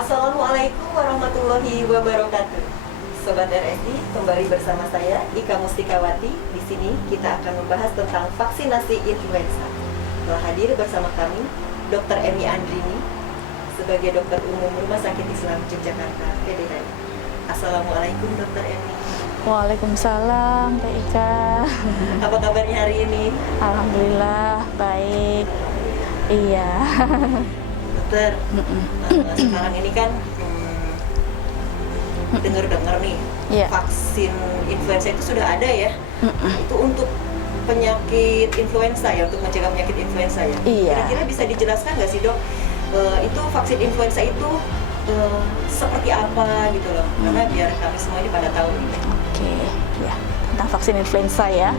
Assalamualaikum warahmatullahi wabarakatuh. Sobat RSI, kembali bersama saya Ika Mustikawati. Di sini kita akan membahas tentang vaksinasi influenza. Telah hadir bersama kami Dr. Emi Andrini sebagai dokter umum Rumah Sakit Islam Yogyakarta PDHI. Assalamualaikum Dr. Emi. Waalaikumsalam Kak Ika. Apa kabarnya hari ini? Alhamdulillah baik. Iya. Dokter, sekarang ini kan dengar-dengar nih, Iya. vaksin influenza itu sudah ada ya. Itu untuk penyakit influenza ya, untuk mencegah penyakit influenza ya. Iya. Kira-kira bisa dijelaskan nggak sih dok, itu vaksin influenza itu seperti apa gitu loh, karena biar kami semua ini pada tahu nih. Oke, ya. Tentang vaksin influenza ya.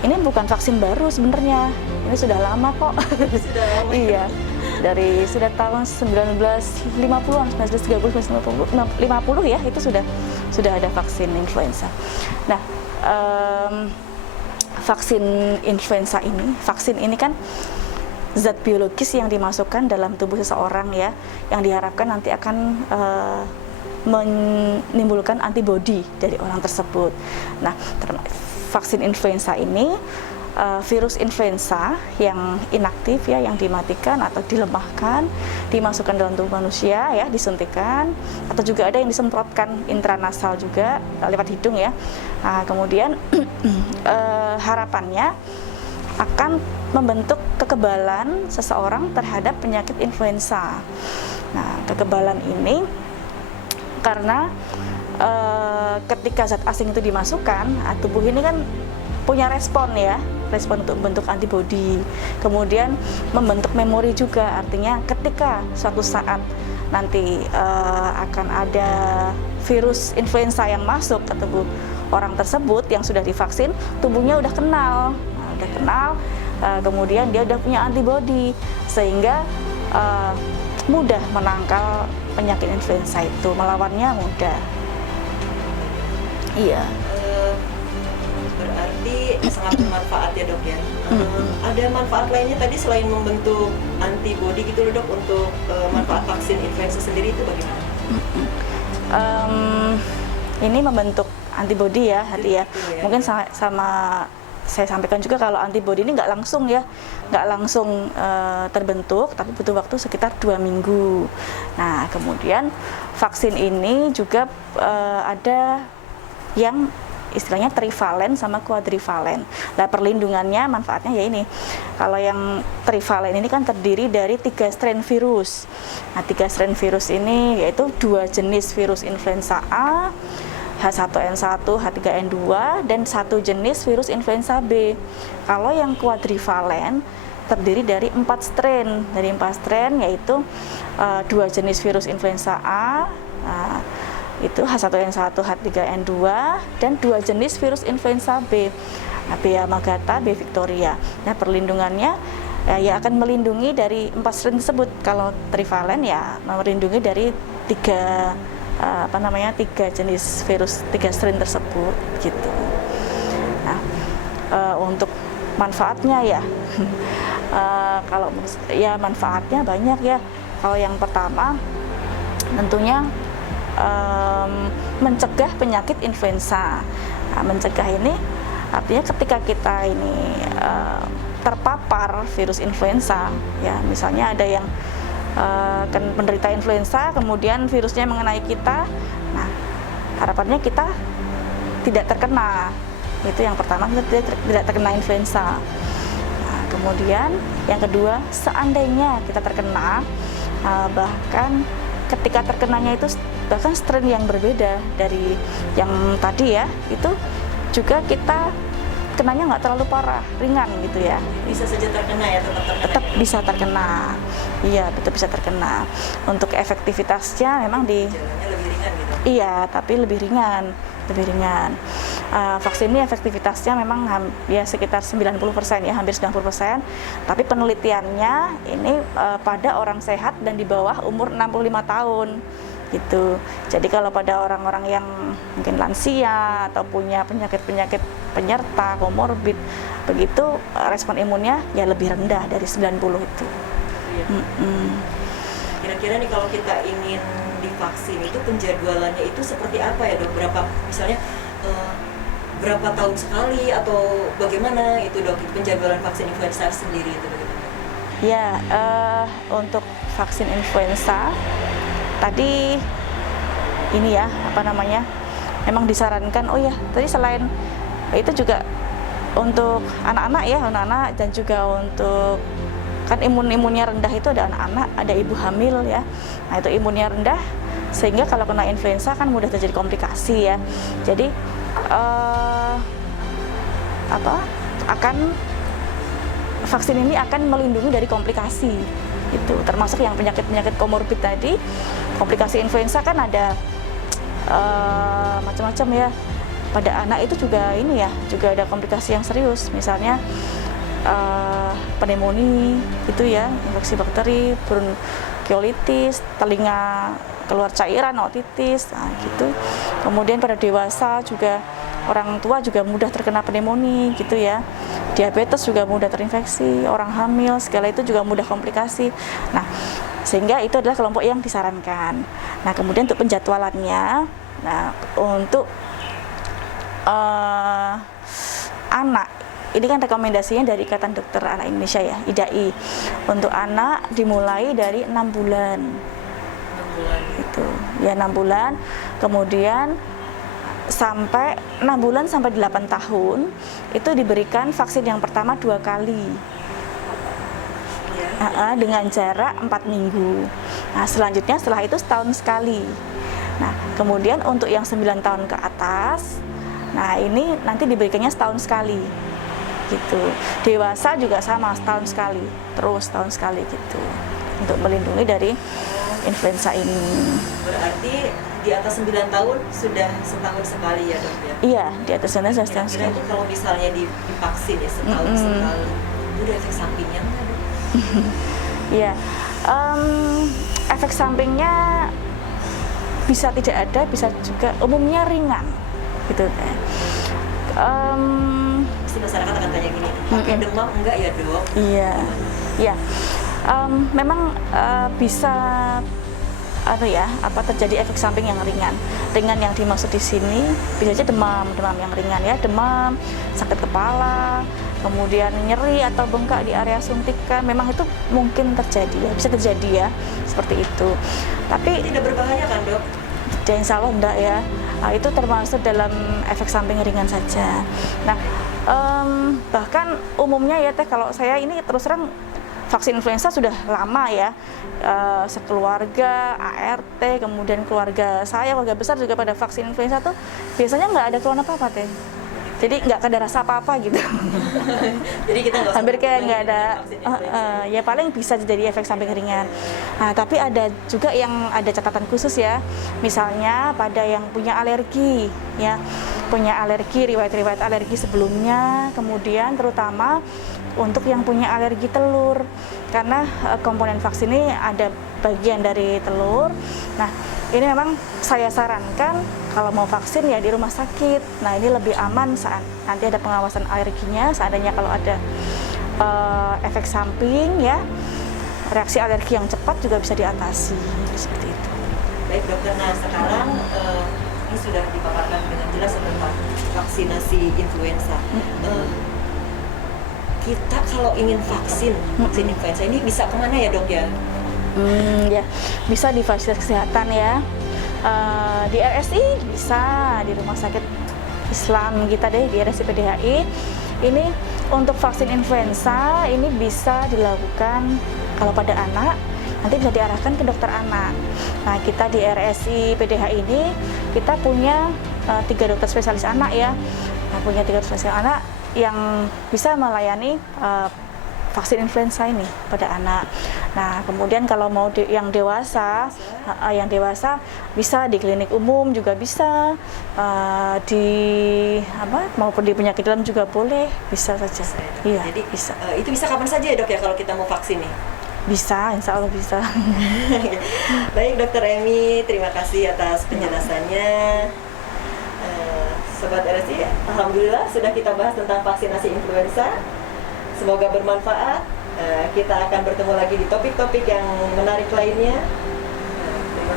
Ini bukan vaksin baru sebenarnya. Ini sudah lama kok. Sudah lama. Iya. Dari sudah tahun 1950-an, 1930, 1950 ya, itu sudah ada vaksin influenza. Nah, vaksin influenza ini, vaksin ini kan zat biologis yang dimasukkan dalam tubuh seseorang ya, yang diharapkan nanti akan menimbulkan antibodi dari orang tersebut. Nah, vaksin influenza ini virus influenza yang inaktif ya, yang dimatikan atau dilemahkan, dimasukkan dalam tubuh manusia ya, disuntikan, atau juga ada yang disemprotkan intranasal juga lewat hidung ya. Nah, kemudian harapannya akan membentuk kekebalan seseorang terhadap penyakit influenza. Nah, kekebalan ini karena ketika zat asing itu dimasukkan, tubuh ini kan punya respon ya, respon untuk membentuk antibodi, kemudian membentuk memori juga. Artinya ketika suatu saat nanti akan ada virus influenza yang masuk ke tubuh orang tersebut yang sudah divaksin, tubuhnya udah kenal, kemudian dia udah punya antibodi, sehingga mudah menangkal penyakit influenza itu, melawannya mudah. Iya. Berarti sangat bermanfaat ya dok ya. Ada manfaat lainnya tadi selain membentuk antibodi gitu loh dok, untuk manfaat vaksin influenza sendiri itu bagaimana? Ini membentuk antibodi ya, hati ya. Mungkin sama saya sampaikan juga kalau antibodi ini nggak langsung ya, nggak langsung terbentuk, tapi butuh waktu sekitar 2 minggu. Nah, kemudian vaksin ini juga ada yang istilahnya trivalen sama kuadrivalen. Nah, perlindungannya, manfaatnya ya ini. Kalau yang trivalen ini kan terdiri dari 3 strain virus. Nah, 3 strain virus ini yaitu 2 jenis virus influenza A, H1N1, H3N2, dan 1 jenis virus influenza B. Kalau yang kuadrivalen terdiri dari 4 strain. Dari 4 strain yaitu 2 jenis virus influenza A, itu H1N1, H3N2, dan 2 jenis virus influenza B, B Yamagata, B Victoria. Nah, perlindungannya ya akan melindungi dari 4 strain tersebut. Kalau trivalen ya melindungi dari 3 jenis virus, 3 strain tersebut gitu. Nah, untuk manfaatnya ya kalau ya manfaatnya banyak ya. Kalau yang pertama tentunya mencegah penyakit influenza. Nah, mencegah ini artinya ketika kita ini terpapar virus influenza ya, misalnya ada yang penderita influenza, kemudian virusnya mengenai kita, nah harapannya kita tidak terkena. Itu yang pertama, kita tidak terkena influenza. Nah, kemudian yang kedua, seandainya kita terkena, bahkan ketika terkenanya itu bahkan strain yang berbeda dari yang tadi ya, itu juga kita kenanya nggak terlalu parah, ringan gitu ya. Bisa saja terkena ya, tetap bisa terkena. Iya, tetap bisa terkena. Untuk efektivitasnya memang jalannya lebih ringan gitu. Iya, tapi lebih ringan. Vaksin ini efektivitasnya memang ya sekitar 90% ya, hampir 90%. Tapi penelitiannya ini pada orang sehat dan di bawah umur 65 tahun. Gitu. Jadi kalau pada orang-orang yang mungkin lansia atau punya penyakit-penyakit penyerta, komorbid, begitu respon imunnya ya lebih rendah dari 90 itu. Kira-kira kira-kira nih kalau kita ingin divaksin itu penjadwalannya itu seperti apa ya dok? Berapa misalnya berapa tahun sekali atau bagaimana itu dok? Penjadwalan vaksin influenza sendiri itu bagaimana? Ya, untuk vaksin influenza tadi ini ya apa namanya? Memang disarankan. Oh ya, tadi selain itu juga untuk anak-anak ya, anak-anak dan juga untuk kan imunnya rendah itu ada anak-anak, ada ibu hamil ya. Nah itu imunnya rendah sehingga kalau kena influenza kan mudah terjadi komplikasi ya. Jadi vaksin ini akan melindungi dari komplikasi itu, termasuk yang penyakit-penyakit komorbid tadi. Komplikasi influenza kan ada macam-macam ya. Pada anak itu juga ini ya, juga ada komplikasi yang serius, misalnya pneumonia itu ya, infeksi bakteri, bronkiolitis, telinga keluar cairan, otitis, nah gitu. Kemudian pada dewasa juga, orang tua juga mudah terkena pneumonia gitu ya. Diabetes juga mudah terinfeksi, orang hamil segala itu juga mudah komplikasi. Nah, sehingga itu adalah kelompok yang disarankan. Nah, kemudian untuk penjadwalannya, nah untuk anak ini kan rekomendasinya dari Ikatan Dokter Anak Indonesia ya, IDAI. Untuk anak dimulai dari 6 bulan. 6 bulan. Itu. Ya 6 bulan. Kemudian sampai 6 bulan sampai 8 tahun itu diberikan vaksin yang pertama 2 kali. Ya. Dengan jarak 4 minggu. Nah, selanjutnya setelah itu setahun sekali. Nah, kemudian untuk yang 9 tahun ke atas, nah ini nanti diberikannya setahun sekali. Gitu. Dewasa juga sama, setahun sekali, terus setahun sekali gitu, untuk melindungi dari influenza ini. Berarti di atas 9 tahun sudah setahun sekali ya dok ya? Iya, di atas sana sudah setahun Kira-kira sekali. itu kalau misalnya divaksin ya setahun sekali, itu ada efek sampingnya nggak dok? Iya, efek sampingnya bisa tidak ada, bisa juga umumnya ringan, gitu kan. Pasti masyarakat akan tanya gini, pakai demam enggak ya dok? Iya, iya. Memang bisa terjadi efek samping yang ringan. Ringan yang dimaksud di sini bisa aja demam yang ringan ya, demam, sakit kepala, kemudian nyeri atau bengkak di area suntikan. Memang itu mungkin terjadi ya, bisa terjadi ya, seperti itu. Tapi Tidak berbahaya kan dok? insya Allah enggak ya. Itu termasuk dalam efek samping ringan saja. Nah, bahkan umumnya ya teh, kalau saya ini terus terang vaksin influenza sudah lama ya, sekeluarga, ART, kemudian keluarga saya, keluarga besar juga pada vaksin influenza tuh biasanya nggak ada keluhan apa-apa teh. Jadi nggak ada rasa apa-apa gitu. Jadi kita nggak usah Hampir kayak nggak ada, vaksin influenza. ya paling bisa jadi efek samping ringan. Nah, tapi ada juga yang ada catatan khusus ya. Misalnya pada yang punya alergi, ya, punya alergi, riwayat-riwayat alergi sebelumnya, kemudian terutama untuk yang punya alergi telur, karena komponen vaksin ini ada bagian dari telur. Nah, ini memang saya sarankan kalau mau vaksin ya di rumah sakit. Nah, ini lebih aman saat nanti ada pengawasan alerginya. Seandainya kalau ada efek samping ya, reaksi alergi yang cepat juga bisa diatasi seperti itu. Baik dokter, nah sekarang ini sudah dipaparkan dengan jelas tentang vaksinasi influenza. Kita kalau ingin vaksin influenza ini bisa kemana ya dok ya? Ya, bisa di fasilitas kesehatan ya, di RSI bisa, di rumah sakit Islam kita deh, di RSI PDHI. Ini untuk vaksin influenza ini bisa dilakukan kalau pada anak, nanti bisa diarahkan ke dokter anak. Nah, kita di RSI PDHI ini kita punya 3 dokter spesialis anak ya. Nah, punya 3 dokter spesialis anak yang bisa melayani vaksin influenza ini pada anak. Nah, kemudian kalau mau yang dewasa bisa di klinik umum juga bisa, maupun di penyakit dalam juga boleh, bisa saja. Iya, jadi bisa. Itu bisa kapan saja ya dok ya kalau kita mau vaksin nih? Bisa, insya Allah bisa. Baik dokter Emi, terima kasih atas penjelasannya. Sobat RSI, alhamdulillah sudah kita bahas tentang vaksinasi influenza. Semoga bermanfaat. Kita akan bertemu lagi di topik-topik yang menarik lainnya.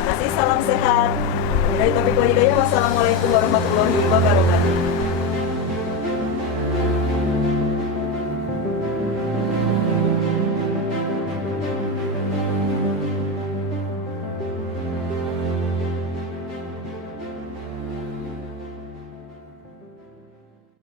kasih, salam sehat. Wassalamualaikum warahmatullahi wabarakatuh.